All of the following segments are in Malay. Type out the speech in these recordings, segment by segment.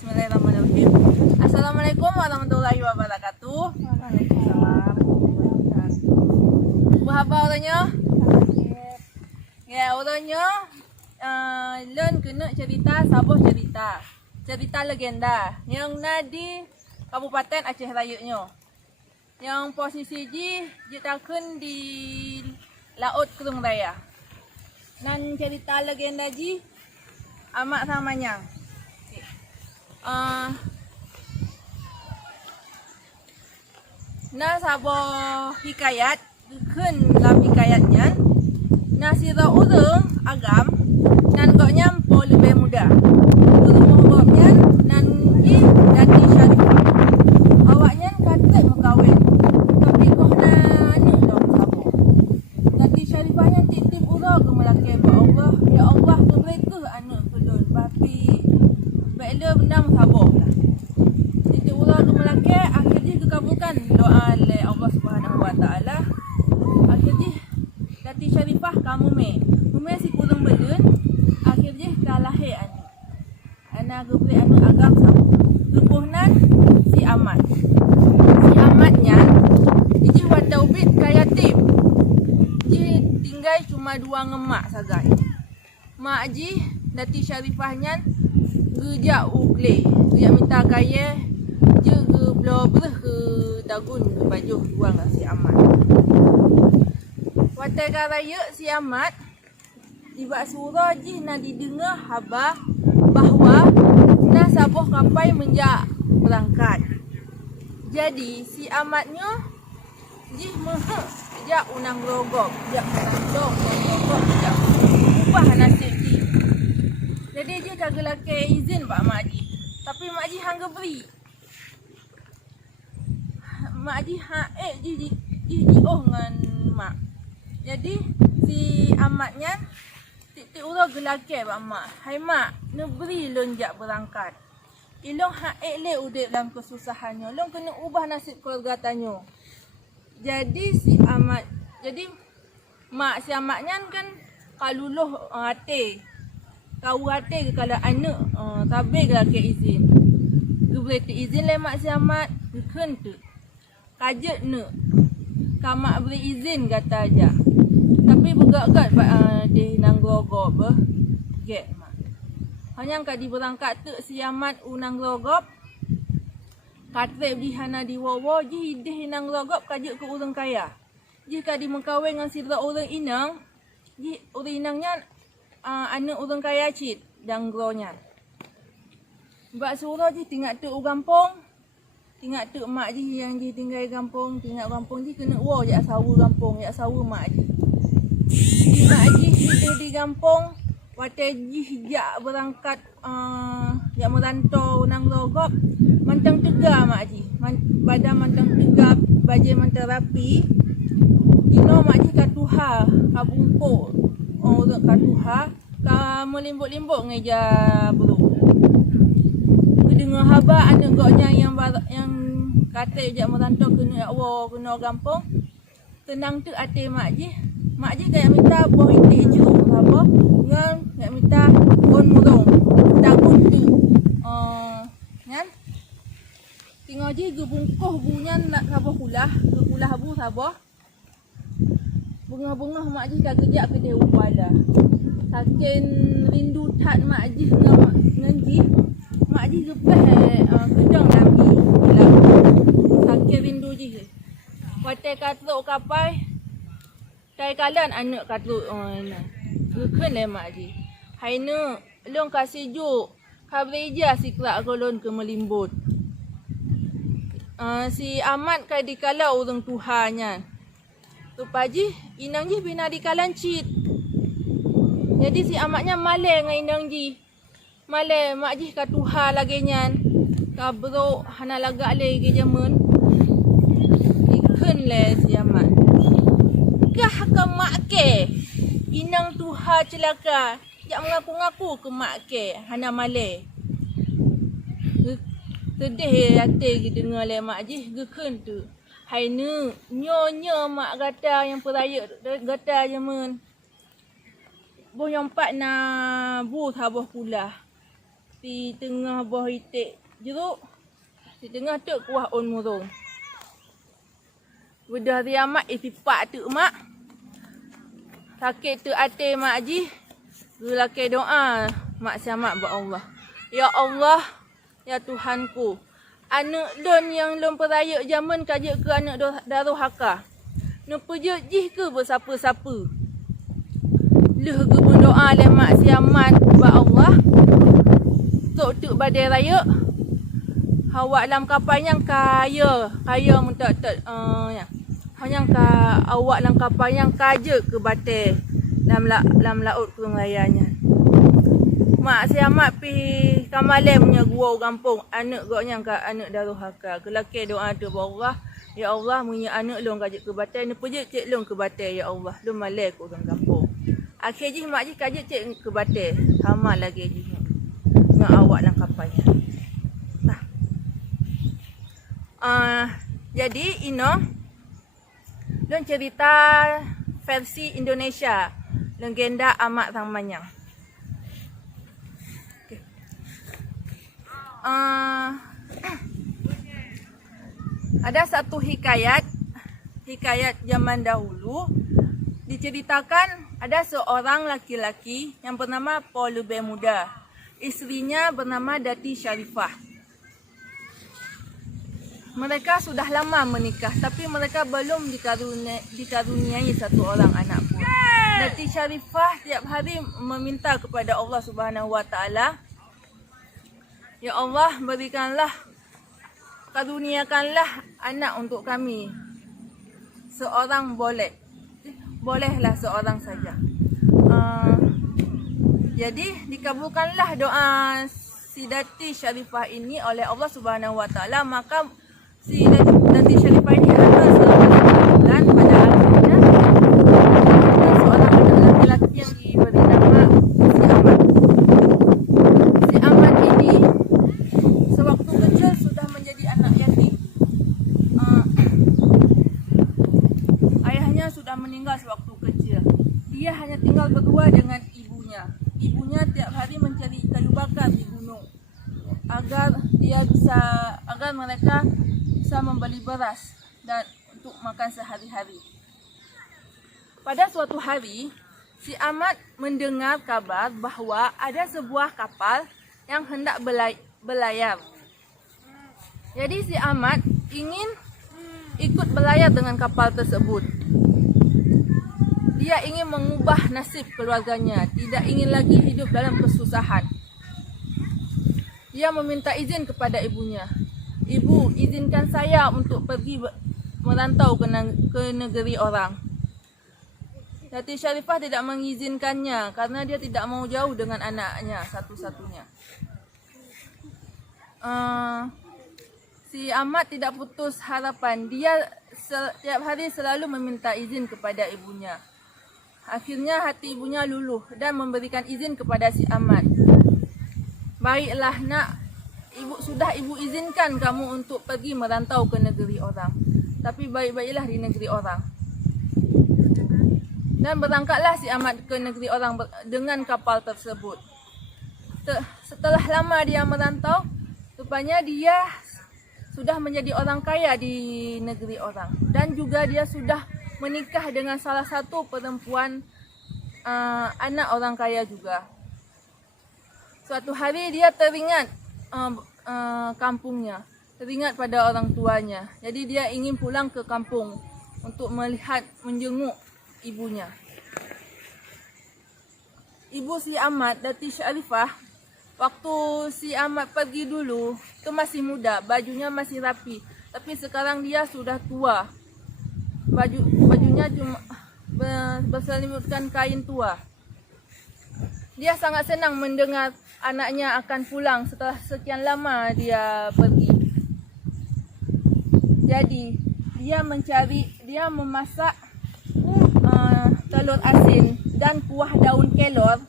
Bismillahirrahmanirrahim. Assalamualaikum warahmatullahi wabarakatuh. Waalaikumsalam. Berapa orangnya? Ya, orangnya Len kena cerita Sabah cerita. Cerita legenda yang nadi Kabupaten Aceh Raya nya. Yang posisi ji takun di Laut Kerung Raya. Nan cerita legenda ji amat namanya. Na Sabah hikayat kun dalam hikayatnya na sira urang agam nan goknya po lebih muda. Urang goknya nan i dati syarifah. Awaknya kata mengkawin. Tapi kok na ni dong Sabah. Dati syarifahnya titip urang ke melaki ba Allah. Ya Allah mereka anak pelun bapi bela benam Sabah lah. Titip urang ke melaki akhirnya dikabulkan doa oleh Allah Subhanahu Wa Taala. Akhirnya Dati Syarifah kamu me si kurang belun akhirnya kalahir anak gebri anak agam sama lupuhnan si amatnya jadi wadaubit kayatim jadi tinggal cuma 2 ngemak sagai mak ji Dati Syarifahnya gejak ugle dia minta kaya je ke blober ke dagun ke baju buang si amat. Watai raya si amat tiba surah ji na didengar khabar bahawa na Sabah kapai menjak berangkat. Jadi si amatnya ji mehek jak unang rogok, jak menandong rogok, jak ubah nasib ji. Jadi ji kagak laki izin pak mak ji. Tapi mak ji hang beri. Mak ji haek ji oh ngan mak. Jadi si amatnya titik urang gelake pak mak. Hai mak, neberi lon jak berangkat. Ilong haek le udip dalam kesusahannya. Long kena ubah nasib keluarga tanyo. Jadi mak si amatnya kan kaluluh hati. Kau hati ke kalau anak tabe gelake izin. Geberi tu izin le mak si amat. Bukan tu. Kajet ne. Kamak beri izin kata aja. Tapi begak-gak di nanggogop get mak. Hanya kadi berangkat tu si amat unang rogop. Katre di hana di wowo ji di nang rogop kajet ke urang kaya. Ji kadi mengkawin dengan sira urang inang. Ji urang inangnya anak urang kaya cit dan gronya. Bak surah ji tinggal tu gampung. Tinggal tu mak ji yang ji tinggal gampung, tinggal gampung ji kena wo jak sawu gampung, jak sawu mak ji. Mak ji hidup di gampung, watai ji jak berangkat jak merantau nang rogop, mantang tegak mak ji. Badan mantang tegak, baju mantang rapi. Dino mak ji katuha, kabungkuk. Orang katuha, ka melimbuk-limbuk ngeja buruk. Dengar khabar anak goknya yang kata jak merantau kena kena gampung. Tenang tu hati mak ji. Mak ji kayak minta boh inteju apa? Dengan kayak minta bon murung. Takut tu. Kan? Tengok ji gebungkuh bunyan nak sabah kulah bu sabah. Bunga-bunga mak ji kagejak ke dia upala. Saking rindu tat mak ji dengan ji. Mak ji gepeh gedang lagi hilang. Sakit rindu ji. Watai katruk kapai. Kai kalan anak katruk Geken le mak ji. Haina long kasih juk. Kabrija si kerak golon ke melimbut. Si amat kai dikala urang tuhanya. Tu paji inang ji bina dikalan cit. Jadi si amatnya malai dengan inang ji. Malai mak ji katuha lagi nyan. Kabro hana lagak le ke jaman. Ikan le si amat. Kah ke mak ke. Inang tuha celaka. Jak mengaku-ngaku ke mak ke. Hana malai. Sedih hati dengar le mak ji. Gekan tu. Hai ni. Nyonya mak gata yang peraya. Gata jaman. Boh yang 4 na bu Sabah pula. di tengah buah itik jeruk, di tengah tu kuah on murung. Bedah hari amat itipak tu mak. Sakit tu hati mak Haji. Lelaki doa mak siamat buat Allah. Ya Allah, ya Tuhanku. Anak don yang lom peraya zaman kajak ke anak daruh haka. Napa je jih ke bersapa-sapa. Leh ke berdoa le mak siamat buat Allah. Tok badai raya. Awak dalam kapal yang kaya minta ya. Hanya awak dalam kapal yang kaja ke batai dalam laut kurung rayanya. Mak siamat pi kamalai punya gua kampung anak goknya ka anak daruh haka. Kelaki doa tu Allah, ya Allah punya anak long kaja ke batai ni pejek cik long ke batai ya Allah. Lu malai ku orang kampung. Akhir ji mak ji kaja cik ke batai. Sama lagi ji. Dengan awak dalam kapalnya. Jadi don cerita versi Indonesia legenda Ahmad Sang Manyang. Okay. Ada satu hikayat zaman dahulu diceritakan ada seorang laki-laki yang bernama Paul lebih muda. Isterinya bernama Dati Syarifah. Mereka sudah lama menikah tapi mereka belum dikaruniai satu orang anak pun. Dati Syarifah tiap hari meminta kepada Allah Subhanahu Wa Taala, ya Allah berikanlah, karuniakanlah anak untuk kami. Seorang bolehlah seorang saja. Jadi dikabulkanlah doa si Dati Syarifah ini oleh Allah Subhanahu Wa Taala. Maka si Dati Syarifah ini hamil selama 9 bulan. Pada akhirnya seorang anak laki-laki yang diberi nama si Ahmad. Si Ahmad ini sewaktu kecil sudah menjadi anak yatim. Ayahnya sudah meninggal sewaktu kecil. Dia hanya tinggal berdua dengan ibunya. Ibunya tiap hari mencari kayu bakar di gunung agar mereka bisa membeli beras dan untuk makan sehari-hari. Pada suatu hari, si Ahmad mendengar kabar bahawa ada sebuah kapal yang hendak berlayar. Jadi si Ahmad ingin ikut berlayar dengan kapal tersebut. Dia ingin mengubah nasib keluarganya, tidak ingin lagi hidup dalam kesusahan. Dia meminta izin kepada ibunya. Ibu, izinkan saya untuk pergi merantau ke negeri orang. Dati Syarifah tidak mengizinkannya karena dia tidak mau jauh dengan anaknya satu-satunya. Si Ahmad tidak putus harapan. Dia setiap hari selalu meminta izin kepada ibunya. Akhirnya hati ibunya luluh dan memberikan izin kepada si Ahmad. Baiklah nak, ibu izinkan kamu untuk pergi merantau ke negeri orang. Tapi baik-baiklah di negeri orang. Dan berangkatlah si Ahmad ke negeri orang dengan kapal tersebut. Setelah lama dia merantau, rupanya dia sudah menjadi orang kaya di negeri orang. Dan juga dia sudah menikah dengan salah satu perempuan anak orang kaya juga. Suatu hari dia teringat kampungnya, teringat pada orang tuanya. Jadi dia ingin pulang ke kampung untuk menjenguk ibunya. Ibu si Ahmad, Dati Syarifah, waktu si Ahmad pergi dulu, itu masih muda, bajunya masih rapi. Tapi sekarang dia sudah tua. Bajunya cuma berselimutkan kain tua. Dia sangat senang mendengar anaknya akan pulang setelah sekian lama dia pergi. Jadi dia memasak telur asin dan kuah daun kelor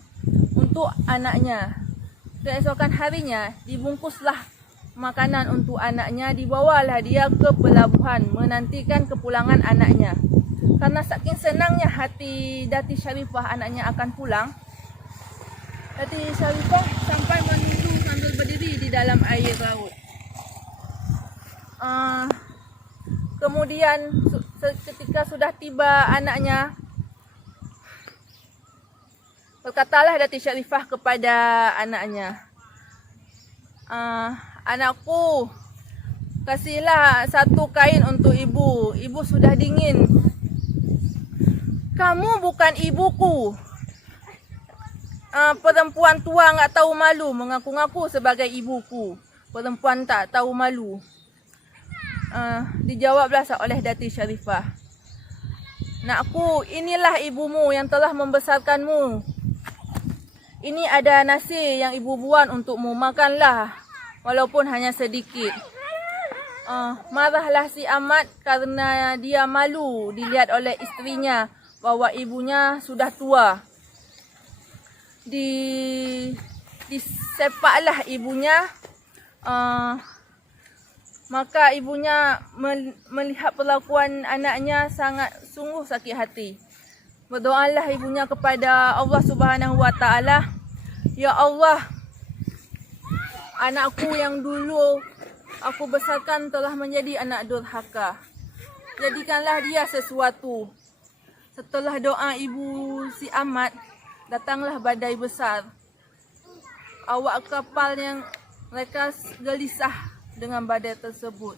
untuk anaknya. Keesokan harinya dibungkuslah makanan untuk anaknya, dibawalah dia ke pelabuhan menantikan kepulangan anaknya. Karena saking senangnya hati Dati Syarifah anaknya akan pulang, Dati Syarifah sampai menunggu sambil sendiri di dalam air laut. Kemudian ketika sudah tiba anaknya, berkatalah Datuk Sharifah kepada anaknya, anakku, kasihlah satu kain untuk ibu. Ibu sudah dingin. Kamu bukan ibuku. Perempuan tua enggak tahu malu mengaku-ngaku sebagai ibuku. Perempuan tak tahu malu. Dijawablah oleh Datuk Sharifah, nakku, inilah ibumu yang telah membesarkanmu. Ini ada nasi yang ibu buat untukmu, makanlah walaupun hanya sedikit. Marahlah si Ahmad karena dia malu dilihat oleh istrinya bahawa ibunya sudah tua. Disepaklah ibunya. Maka ibunya melihat perlakuan anaknya sangat sungguh sakit hati. Berdoalah ibunya kepada Allah Subhanahu Wa Taala, ya Allah, anakku yang dulu aku besarkan telah menjadi anak durhaka. Jadikanlah dia sesuatu. Setelah doa ibu si Ahmad, datanglah badai besar. Awak kapal yang mereka gelisah dengan badai tersebut.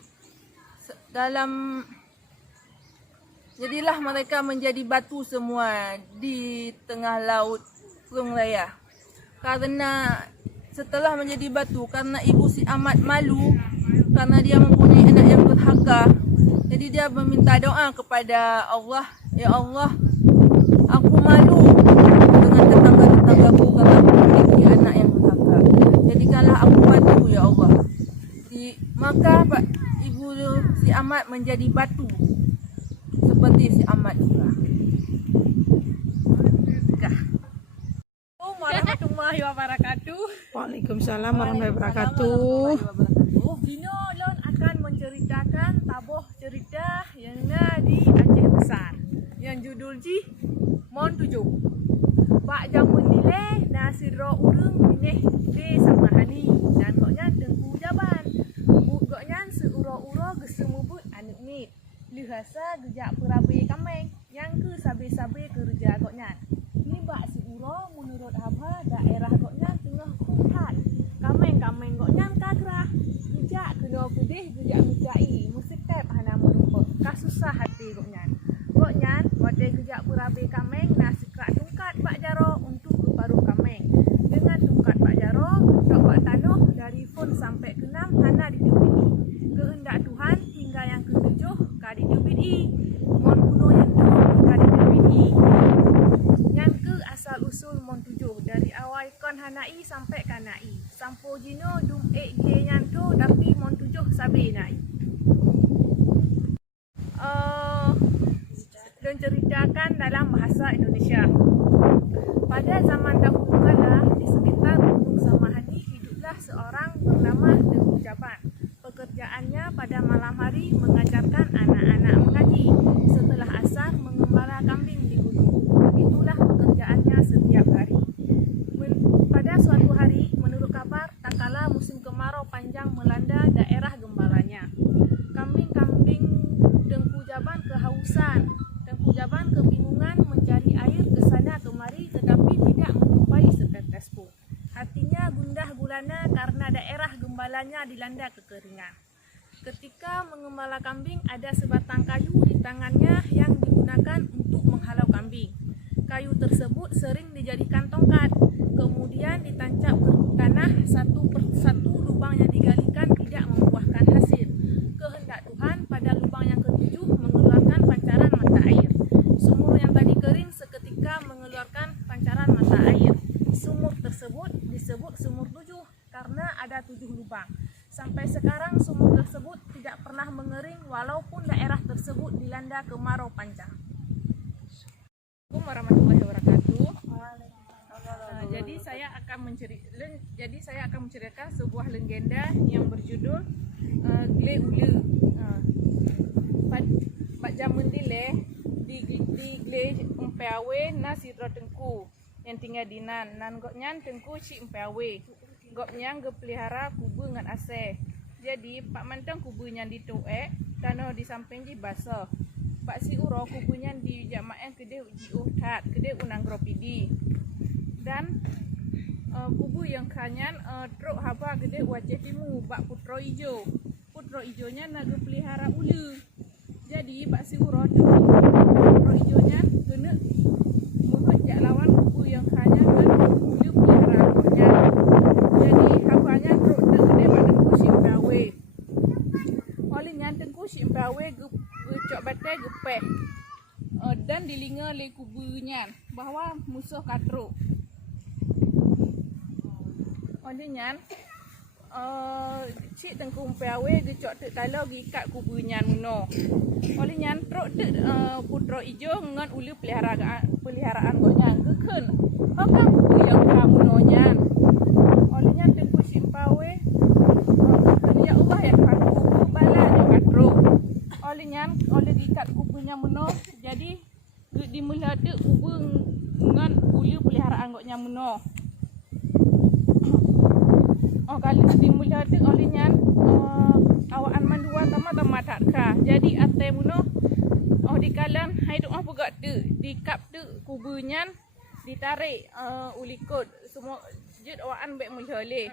Jadilah mereka menjadi batu semua di tengah laut Perung Raya. Karena setelah menjadi batu, karena ibu si Ahmad malu, karena dia mempunyai anak yang durhaka, jadi dia meminta doa kepada Allah, ya Allah, aku malu dengan tetangga-tetanggaku karena aku memiliki anak yang durhaka. Jadikanlah aku batu, ya Allah. Maka ibu si Ahmad menjadi batu seperti si Ahmad juga. Assalamualaikum warahmatullahi wabarakatuh. Waalaikumsalam warahmatullahi wabarakatuh. Dino Lon akan menceritakan tabuh cerita yang di Aceh Besar yang judul ji Mon 7. Pak jamun nilai nasiro urung binih de sama hani dan koknya Tengku Jaban. Goknya seuro-uro gesemubut anu mit. Lihasa gejak perabai kameng yang ke sabe-sabe kerja goknya. Ni bak seuro menurut haba daerah goknya tengah kumpat. Kameng-kameng goknya kagrah. Gejak kena pedih gejak ngejai. Musikep hana merumpuk. Kasusah hati goknya. Goknya wadai gejak perabai kameng nasi kerak tungkat Pak Jaro untuk keparuh kameng. Dengan tungkat Pak Jaro, untuk buat tanuh dari fun sampai ke 6 hana dijubiti. Kehendak Tuhan hingga yang ke-7 kadi dijubiti. Mon kuno yang tu kadi dijubiti. Yang ke asal usul mon 7 dari awal kon hanai sampai kanai. Sampo jino dum ge yang tu tapi mon 7 sabi nai. Dan ceritakan dalam bahasa Indonesia. Pada zaman dahulu kala, di sekitar Gunung Samahani hiduplah seorang bernama Tengku Jaban. Pekerjaannya pada malam hari mengajarkan anak-anak mengaji. Setelah asar mengembala kambing di gunung. Begitulah pekerjaannya setiap hari. Pada suatu hari, menurut kabar, tak kala musim kemarau panjang melanda daerah gembalanya. Kambing-kambing Tengku Jaban kehausan. Tengku Jaban kebingungan mencari air ke sana kemari tetapi tidak menjumpai setetes pun. Hatinya gundah gulana karena daerah gembalanya dilanda kekeringan. Ketika mengembala kambing ada sebatang kayu di tangannya yang digunakan untuk menghalau kambing. Kayu tersebut sering dijadikan tongkat. Kemudian ditancap ke tanah satu persatu lubang yang digalikan tidak membuahkan hasil. Kehendak Tuhan pada lubang yang ke-7 mengeluarkan pancaran mata air. Sumur yang tadi kering seketika mengeluarkan pancaran mata air. Sumur tersebut disebut sumur 7 karena ada 7 lubang. Sampai sekarang sumur tersebut tidak pernah mengering walaupun daerah tersebut dilanda kemarau panjang. Assalamualaikum warahmatullahi wabarakatuh. Jadi saya akan menceritakan sebuah legenda yang berjudul Gle Ule. Pak jamun dile di Gle Empeawe na Sidro Tengku yang tinggal di nan goknya Tengku si Empeawe. gopnya pelihara kubu ngan ase. Jadi pak mantang kubunya dituek, tanah di samping di basah. Pak si uro kubunya di jamaah kede uji uhat, kede unang gropidi. Dan kubu yang kanyan truk haba kede wajah timu pak putro ijo. Putro ijonya naga pelihara ulu. Jadi pak si uro putro ijonya kena menghajak lawan kubu yang kanyan dan ulu pelihara anggotnya. Jadi habanya truk kede pada kusi bawe. Oleh nyanteng kusi bawe gecok batai gepeh. Dan dilinga le kubunya bahwa musuh katruk. Ondinyan cik tengkung pawe gecok tek talo gikat kubunya muno. Olinyan truk tek putro ijo ngan ulu peliharaan gonya geken. Hokang kubu yang kamunonya. Olinyan tengku simpawe ya Allah ya kaku bala ya katruk. Olinyan oleh gikat kubunya muno jadi dimula tek kubu ngan ulu peliharaan gonya muno. Kali dimula tu olehnya awaan mandua tama tak ka. Jadi ate muno di kalan hai tu pegak tu di kap tu kubunya ditarik ulikut semua jut awaan baik mula le.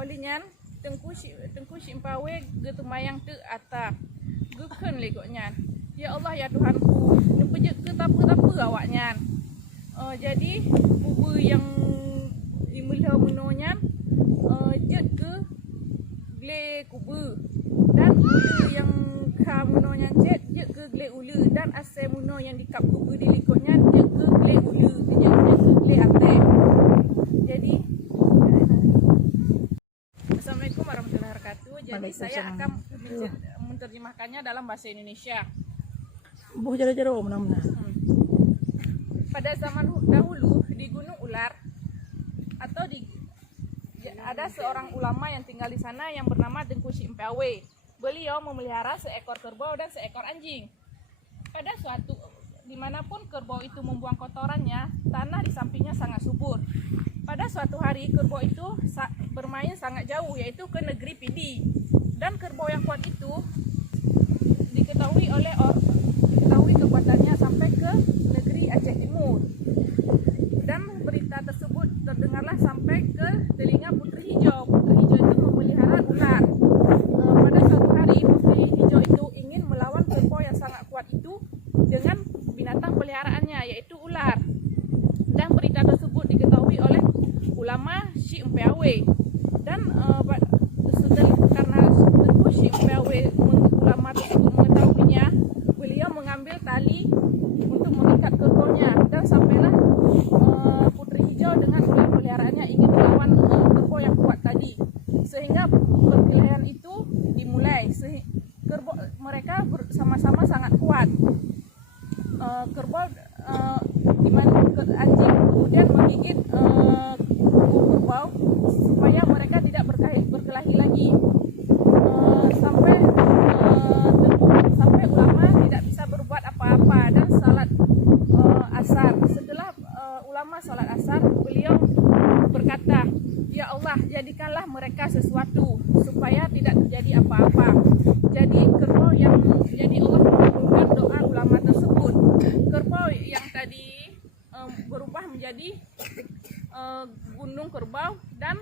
Olehnya tengku simpawe getumayang tu ata. Geken le goknya. Ya Allah ya Tuhanku, nepejek ke tapa-tapa awaknya. Jadi kubu yang dimula munonya jet ke gle kubu dan ulu yang ka muno yang jet ke gle ulu dan ase muno yang di kap kubu di likutnya jet ke gle ulu jet ke gle ate. Jadi Assalamualaikum warahmatullahi wabarakatuh. Jadi saya akan menerjemahkannya dalam bahasa Indonesia. Buh jara-jara mana-mana. Pada zaman dahulu di Gunung Ular atau ada seorang ulama yang tinggal di sana yang bernama Tengku Simpawe. Beliau memelihara seekor kerbau dan seekor anjing. Pada suatu dimanapun kerbau itu membuang kotorannya, tanah di sampingnya sangat subur. Pada suatu hari kerbau itu bermain sangat jauh, yaitu ke negeri Pidi. Dan kerbau yang kuat itu diketahui kekuatannya sampai ke negeri Aceh Timur. Dan berita tersebut terdengarlah sampai ke telinga Putri Hijau. Putri Hijau itu memelihara ular. Pada suatu hari Putri Hijau itu ingin melawan kerbau yang sangat kuat itu dengan binatang peliharaannya, yaitu ular. Dan berita tersebut diketahui oleh ulama Syekh Mpeawe. Dan karena Tengku Syekh Mpeawe ulama tersebut mengetahuinya, beliau mengambil tali untuk mengikat kerbaunya dan sampailah Putri Hijau dengan ular peliharaannya ingin melawan kerbau yang kuat tadi, sehingga perkelahian itu dimulai. Kerbau mereka sama-sama sangat kuat. Kerbau di mana anjing kemudian menggigit kerbau supaya mereka tidak berkelahi lagi. Sampai ulama tidak bisa berbuat apa-apa dan salat asar. Setelah ulama salat asar, beliau berkata, "Ya Allah, jadikanlah mereka sesuatu supaya tidak terjadi apa-apa." Jadi Allah mengabulkan doa ulama tersebut. Kerbau yang tadi berubah menjadi gunung kerbau, dan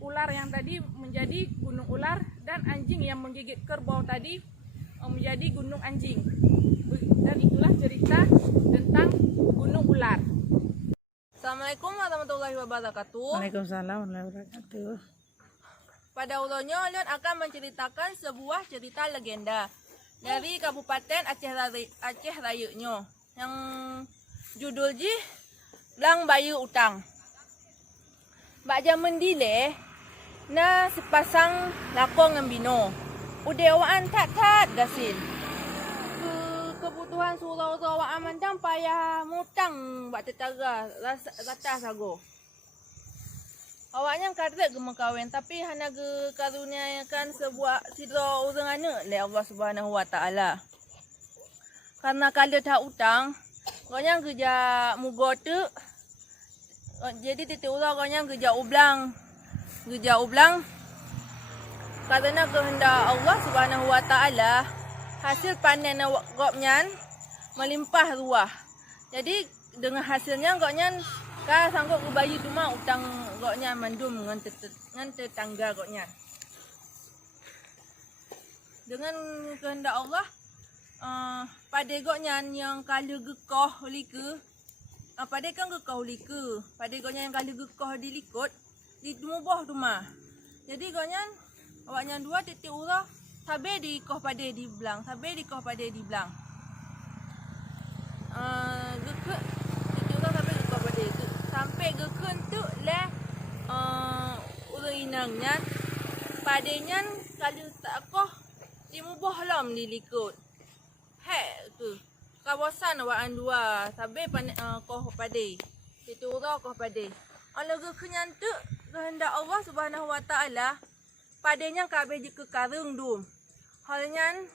ular yang tadi menjadi gunung ular, dan anjing yang menggigit kerbau tadi menjadi gunung anjing. Dan itulah cerita tentang gunung ular. Assalamualaikum warahmatullahi wabarakatuh. Waalaikumsalam warahmatullahi wabarakatuh. Pada ulunyo Ulun akan menceritakan sebuah cerita legenda dari Kabupaten Aceh Raya nyo, yang judul ji Lang Bayu Utang. Bak jaman dile na sepasang lakong ngembino. Udewaan tak gasin. Kebutuhan surau awak amandang payah mutang bak tetara rata sago. Awaknya karek gemeng kawin, tapi hanya ge karuniakan sebuah sidra urang anak oleh Allah Subhanahu Wa Taala. Karena kala tak utang, gonya kerja mugo tu. Jadi titik urang gonya kerja ublang. Gejau belang. Karena kehendak Allah Subhanahu Wa Taala, hasil panen goknyan melimpah ruah. Jadi dengan hasilnya goknyan ka sanggup kebayi cuma utang goknyan mandum dengan tetangga goknyan. Dengan kehendak Allah, pada goknyan yang kala gekoh lika, pada kan gekoh lika, pada goknyan yang kala gekoh dilikut, di mubah rumah. Jadi goknyan awaknya dua titik urah sabe di koh pada di belang, sabe di koh pada di belang. Geke titik urah sabe di koh pada sampai geken tu le urang inangnya padanya kalau tak koh di mubah lam dilikut. Hek tu kawasan awakan dua sabe koh pada titik urah koh pada. Ala gekenya tu kehendak Allah Subhanahu Wa Taala padanya kabeh je ke karung dum. Halnya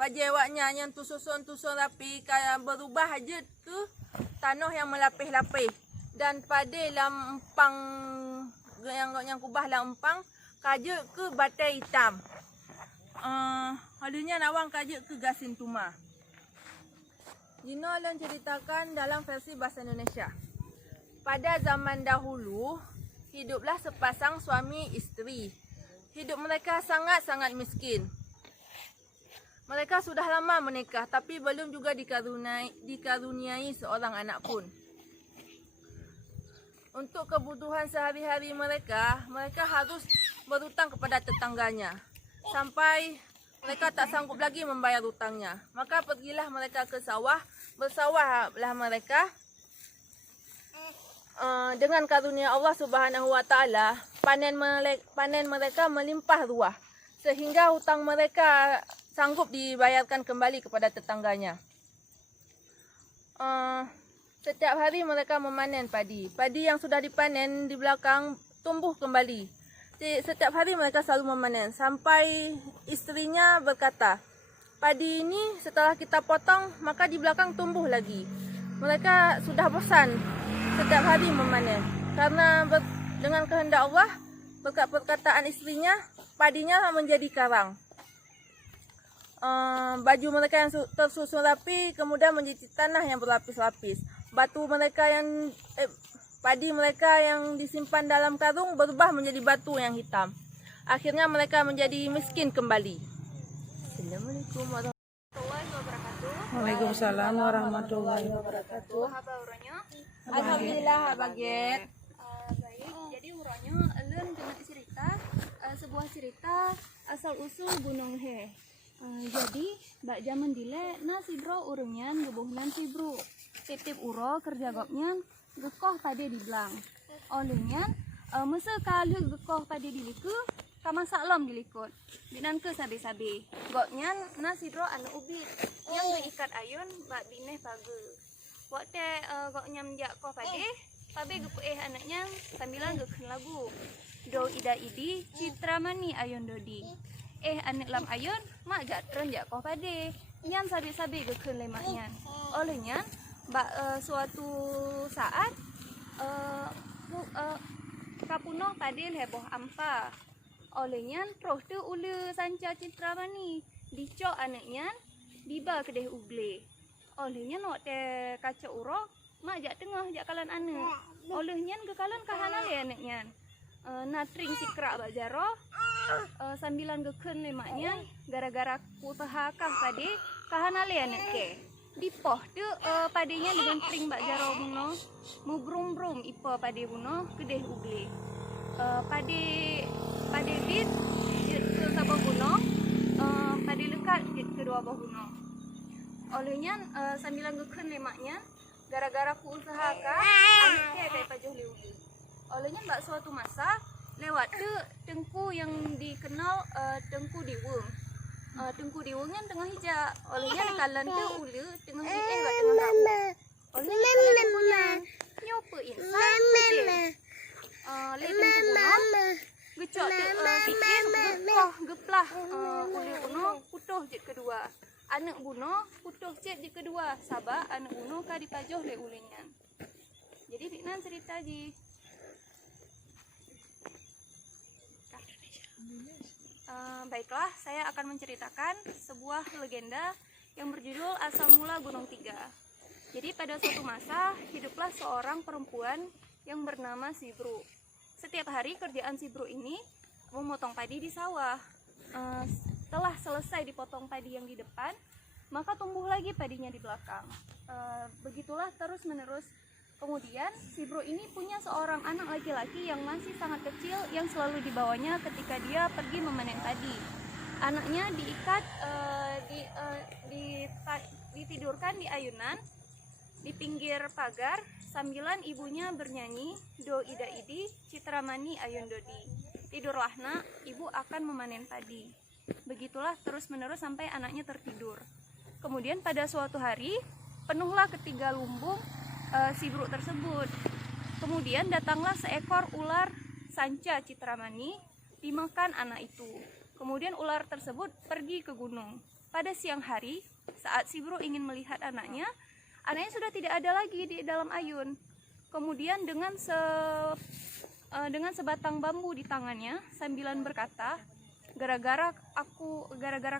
bajewaknya yang tu susun rapi kaya berubah aja ke tanah yang melapih-lapih. Dan pada lam empang yang kubah lam empang kaje ke batai hitam. Halnya nawang kaje ke gasin tuma. Dino alan ceritakan dalam versi bahasa Indonesia. Pada zaman dahulu, hiduplah sepasang suami isteri. Hidup mereka sangat-sangat miskin. Mereka sudah lama menikah tapi belum juga dikaruniai seorang anak pun. Untuk kebutuhan sehari-hari mereka harus berhutang kepada tetangganya. Sampai mereka tak sanggup lagi membayar hutangnya. Maka pergilah mereka ke sawah, bersawahlah mereka. Dengan karunia Allah Subhanahu Wa Taala, panen mereka melimpah ruah sehingga hutang mereka sanggup dibayarkan kembali kepada tetangganya. Setiap hari mereka memanen padi. Padi yang sudah dipanen di belakang tumbuh kembali. Setiap hari mereka selalu memanen sampai istrinya berkata, "Padi ini setelah kita potong maka di belakang tumbuh lagi." Mereka sudah bosan setiap hari memanen. Karena dengan kehendak Allah, berkat perkataan istrinya, padinya menjadi karang. Baju mereka yang tersusun rapi kemudian menjadi tanah yang berlapis-lapis. Padi mereka yang disimpan dalam karung berubah menjadi batu yang hitam. Akhirnya mereka menjadi miskin kembali. Assalamualaikum warahmatullahi wabarakatuh. Waalaikumsalam warahmatullahi wabarakatuh. Alhamdulillah baget. Baik, jadi urangnya alun kena cerita sebuah cerita asal usul Gunung He. Jadi bak zaman dile na sidro urangnya gebuhnan sibru. Tip-tip uro kerja gopnya gekoh pada di belang. Olehnya masa kali gekoh pada di liku kama saklom dilikut. Binan ke sabi-sabi. Gopnya na sidro anu ubit yang ikat ayun bak bineh page. Waktu goknya menjak koh pade, pabe gepu anaknya sambilan geken lagu. Do ida idi, citra mani ayun dodi. Anak lam ayun, mak jak terenjak koh pade. Nyan sabi-sabi geken lemaknya. Olehnya, suatu saat kapunoh pade heboh ampa. Olehnya, proh tu ulu sanca citra mani. Dicok anaknya, diba kedeh uble. Olehnya nak te kaca uro, mak jak tengah jak kalan anak. Olehnya ke kalan kahana le anaknya. Natring sikrak bak jaro, sambilan geken le maknya, gara-gara kutahakah pade, kahana le anak ke. Dipoh tu padenya dengan tring bak jaro buno, mu brum-brum ipa pade buno, kedeh ugle. Pade bit, jut ke sabah buno, pade lekat jut kedua bawah buno. Olehnya sambilan geken lemaknya gara-gara ku usahakan anaknya kayak pajuh liuli. Olehnya mbak suatu masa lewat tu tengku yang dikenal tengku diwung. Tengku diwung yang tengah hijau. Olehnya kalan tu ulu tengah hijau buat tengah laut. Olehnya kalan punya nyopa insan je. Le tengku buno gecok sikit gekoh geplah ulu buno putuh je kedua. Anak bunuh putuh cek di kedua sabah anak bunuh ka dipajoh le ulingan. Jadi Fiknan cerita ji. Baiklah, saya akan menceritakan sebuah legenda yang berjudul Asal Mula Gunung Tiga. Jadi pada suatu masa, hiduplah seorang perempuan yang bernama Sibru. Setiap hari kerjaan Sibru ini memotong padi di sawah. Setelah selesai dipotong padi yang di depan, maka tumbuh lagi padinya di belakang. Begitulah terus menerus. Kemudian Sibru ini punya seorang anak laki-laki yang masih sangat kecil yang selalu dibawanya ketika dia pergi memanen padi. Anaknya diikat, ditidurkan di ayunan di pinggir pagar sambilan ibunya bernyanyi Do Ida Idi Citramani Ayun Dodi. Tidurlah nak, ibu akan memanen padi. Begitulah terus menerus sampai anaknya tertidur. Kemudian pada suatu hari penuhlah ketiga lumbung Sibru tersebut. Kemudian datanglah seekor ular sanca Citramani dimakan anak itu. Kemudian ular tersebut pergi ke gunung. Pada siang hari, saat Sibru ingin melihat anaknya sudah tidak ada lagi di dalam ayun. Kemudian dengan sebatang bambu di tangannya sambilan berkata, gara-gara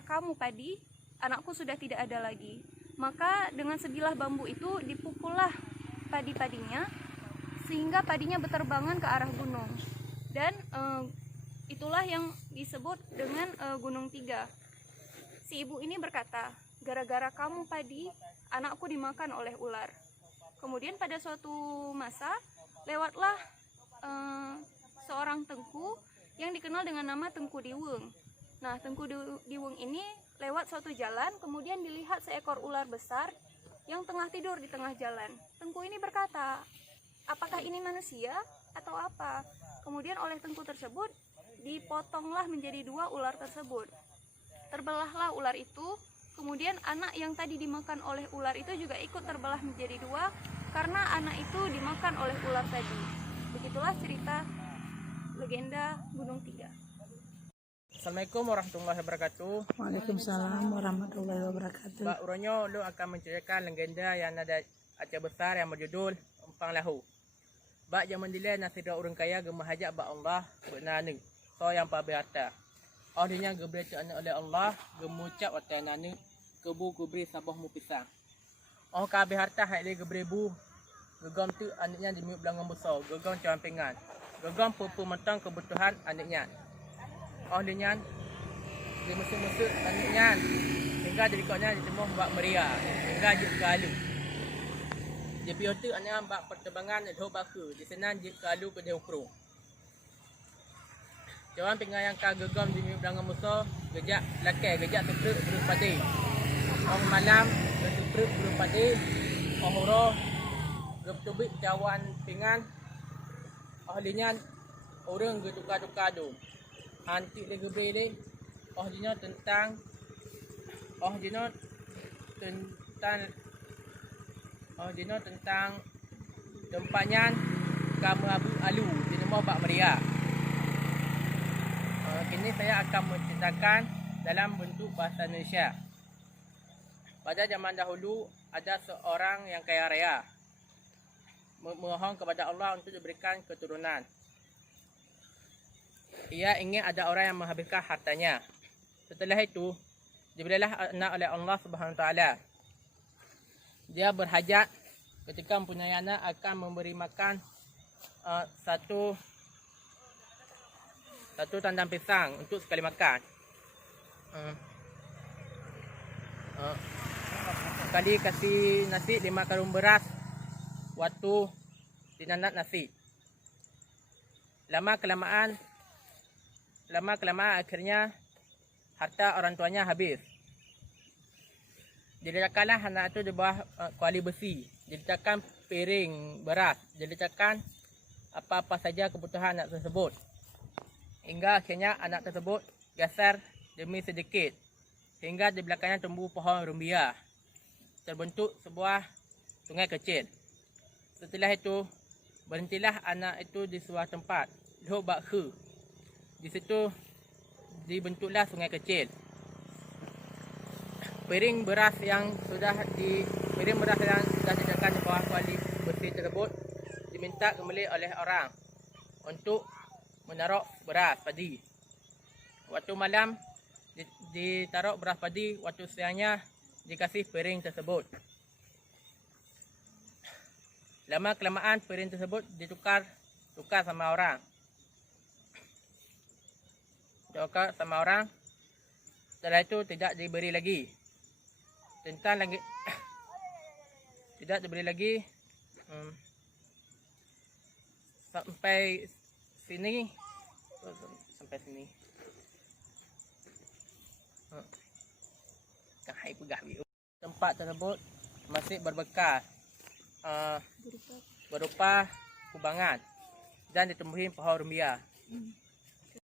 kamu padi, anakku sudah tidak ada lagi. Maka dengan sebilah bambu itu dipukullah padi-padinya sehingga padinya berterbangan ke arah gunung. Dan itulah yang disebut dengan Gunung Tiga. Si ibu ini berkata, gara-gara kamu padi, anakku dimakan oleh ular. Kemudian pada suatu masa lewatlah seorang tengku yang dikenal dengan nama Tengku Diwung. Nah, Tengku Diwung ini lewat suatu jalan, kemudian dilihat seekor ular besar yang tengah tidur di tengah jalan. Tengku ini berkata, apakah ini manusia atau apa? Kemudian oleh tengku tersebut dipotonglah menjadi dua ular tersebut. Terbelahlah ular itu. Kemudian anak yang tadi dimakan oleh ular itu juga ikut terbelah menjadi dua karena anak itu dimakan oleh ular tadi. Begitulah cerita legenda Gunung Tiga. Assalamualaikum warahmatullahi wabarakatuh. Waalaikumsalam warahmatullahi wabarakatuh. Mbak Uronyo lu akan menceritakan legenda yang ada acah besar yang berjudul Empang Lahu. Bak zaman dile nasida urang kaya gemahajak ba Allah benane. So yang pabe harta. Orangnya geberita oleh Allah gemucap watanane kebu kubri sabah mu pisang. Oh kabe harta hak le gebrebu. Gegam tu anaknya di miut belangan besar, gegam campingan. Gegam pupu mentang kebutuhan anaknya. Oh dinyan di musuh-musuh anaknya hingga jadi koknya ditemu buat meriah hingga je kalu. Di piota anaknya buat pertembangan dho baku di sana je kalu ke deukro. Jawan pingai yang ka gegam di belakang musuh gejak lakai gejak teprek berupadi. Orang malam teprek berupadi. Orang gep tubik cawan pingan. Ahlinya orang ge tukar-tukar do. Antik lagi beri dina tentang tempatnya kamu abu alu di nama Bak Meriah. Kini saya akan menceritakan dalam bentuk bahasa Indonesia. Pada zaman dahulu ada seorang yang kaya raya memohon kepada Allah untuk diberikan keturunan. Ia ingin ada orang yang menghabiskan hartanya. Setelah itu, diberilah anak oleh Allah Subhanahu Wa Taala. Dia berhajat ketika mempunyai anak akan memberi makan satu tandang pisang untuk sekali makan. Sekali kasih nasi 5 karung beras waktu dinanat nasi. Lama kelamaan akhirnya harta orang tuanya habis. Diletakkanlah anak itu di bawah kuali besi. Diletakkan piring beras. Diletakkan apa-apa saja kebutuhan anak tersebut. Hingga akhirnya anak tersebut geser demi sedikit. Hingga di belakangnya tumbuh pohon rumbia. Terbentuk sebuah sungai kecil. Setelah itu berhentilah anak itu di sebuah tempat. Duduk bakhu. Di situ dibentuklah sungai kecil. Piring beras yang sudah diletakkan di bawah kuali besi tersebut diminta kembali oleh orang untuk menaruh beras padi. Waktu malam ditaruh beras padi, waktu siangnya dikasih piring tersebut. Lama kelamaan piring tersebut tukar sama orang. Tukar sama orang. Setelah itu tidak diberi lagi. Tidak diberi lagi. Sampai sini. Tempat tersebut masih berbekas berupa kubangan dan ditumbuhi pohon rumbia.